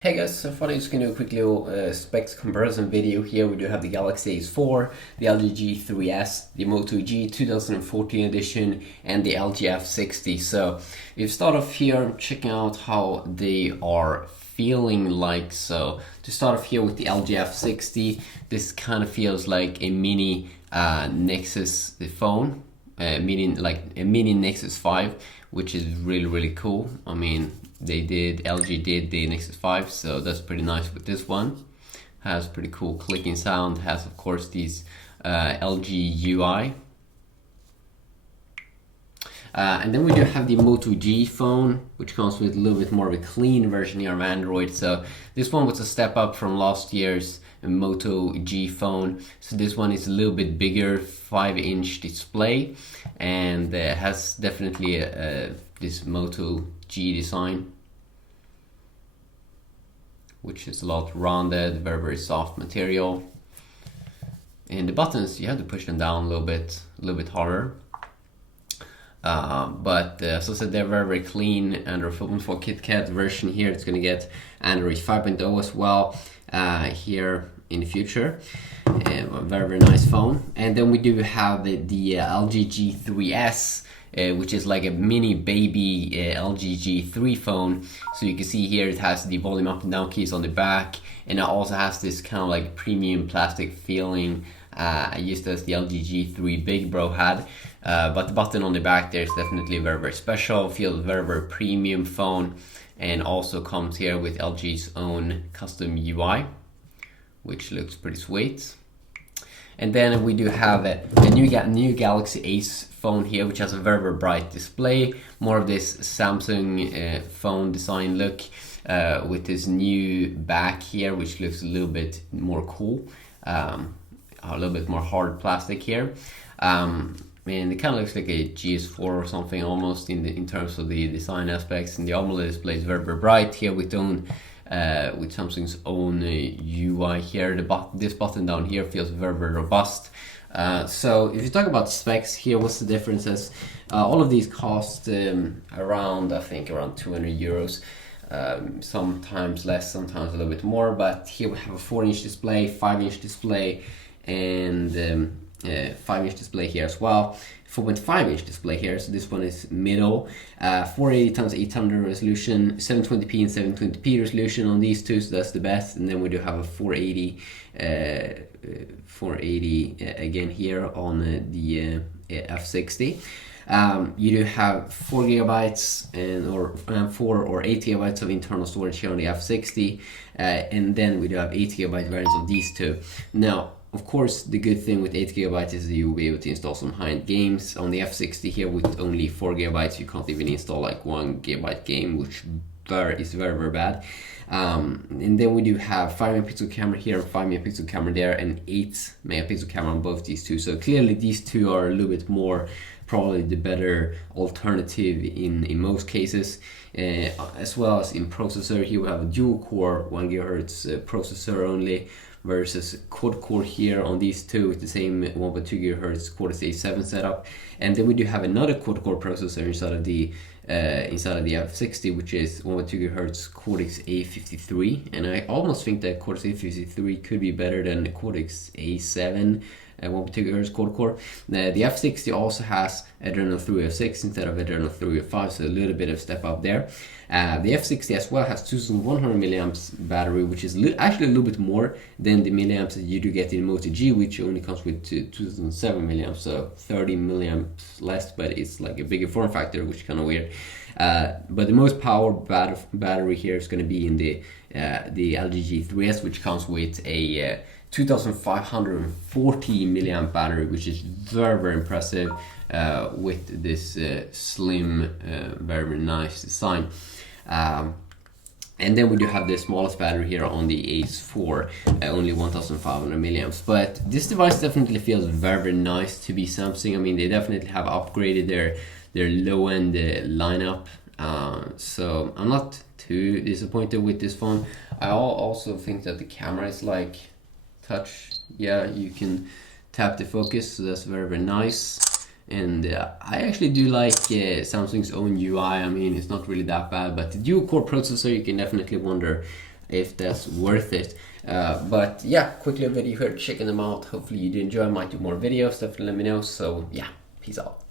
Hey guys, so far I'm just going to do a quick little specs comparison video here. We do have the Galaxy S4, the LG G3S, the Moto G 2014 edition, and the LG F60. So we start off here checking out how they are feeling like. So to start off here with the LG F60, this kind of feels like a mini Nexus phone, meaning like a mini Nexus 5, which is really cool. I mean, LG did the Nexus 5, so that's pretty nice with this one. Has pretty cool clicking sound, has of course these LG UI. And then we do have the Moto G phone, which comes with a little bit more of a clean version here of Android. So this one was a step up from last year's Moto G phone. So this one is a little bit bigger, 5-inch display, and has definitely this Moto G design, which is a lot rounded, very soft material. And the buttons, you have to push them down a little bit harder. But as I said, they're very clean. Android 4.4 KitKat version here. It's gonna get Android 5.0 as well here in the future. Very nice phone. And then we do have the LG G3S, which is like a mini baby LG G3 phone. So you can see here it has the volume up and down keys on the back, and it also has this kind of like premium plastic feeling, just as the LG G3 Big Bro had. But the button on the back there is definitely very special, feels very premium phone, and also comes here with LG's own custom UI, which looks pretty sweet. And then we do have a new Galaxy Ace phone here, which has a very bright display, more of this Samsung phone design look, with this new back here, which looks a little bit more cool, a little bit more hard plastic here. And it kind of looks like a GS4 or something almost in terms of the design aspects. And the AMOLED display is very bright here with Samsung's own UI here. This button down here feels very robust. So if you talk about specs here, what's the differences? All of these cost around, I think, around 200 euros. Sometimes less, sometimes a little bit more. But here we have a 4-inch display, 5-inch display, and 5-inch display here as well, 4.5-inch display here. So this one is middle, 480x800 resolution, 720p and 720p resolution on these two, so that's the best. And then we do have a 480 again here on the F60. You do have 4 gigabytes or 4 or 8 gigabytes of internal storage here on the F60, and then we do have 8 gigabyte variants of these two. Now, of course, the good thing with 8 gigabytes is that you'll be able to install some high-end games. On the F60 here, with only 4 gigabytes, you can't even install like 1 gigabyte game, which is very bad. And then we do have 5 megapixel camera here, 5 megapixel camera there, and 8 megapixel camera on both these two. So clearly these two are a little bit more, probably the better alternative in most cases. As well as in processor, here we have a dual core 1 gigahertz processor only, versus quad core here on these two with the same 1.2 gigahertz Cortex A7 setup. And then we do have another quad core processor inside of the F60, which is 1.2 gigahertz Cortex A53. And I almost think that Cortex A53 could be better than the Cortex A7 1.2 gigahertz quad core. The F60 also has Adreno 306 instead of Adreno 305, so a little bit of step up there. The F60 as well has 2100 milliamps battery, which is actually a little bit more than the milliamps that you do get in Moto G, which only comes with 2007 milliamps, so 30 milliamps less, but it's like a bigger form factor, which is kind of weird. But the most power battery here is going to be in the LG G3S, which comes with a 2540 milliamp battery, which is very impressive with this slim, very nice design. And then we do have the smallest battery here on the Ace 4, only 1500 milliamps. But this device definitely feels very nice to be Samsung. I mean, they definitely have upgraded their low-end lineup. So I'm not too disappointed with this phone. I also think that the camera is like touch. Yeah, you can tap the focus, so that's very nice. And I actually do like Samsung's own UI. I mean, it's not really that bad, but the dual core processor, you can definitely wonder if that's worth it. But yeah, quick little video here checking them out. Hopefully you did enjoy. I might do more videos, definitely let me know. So yeah, peace out.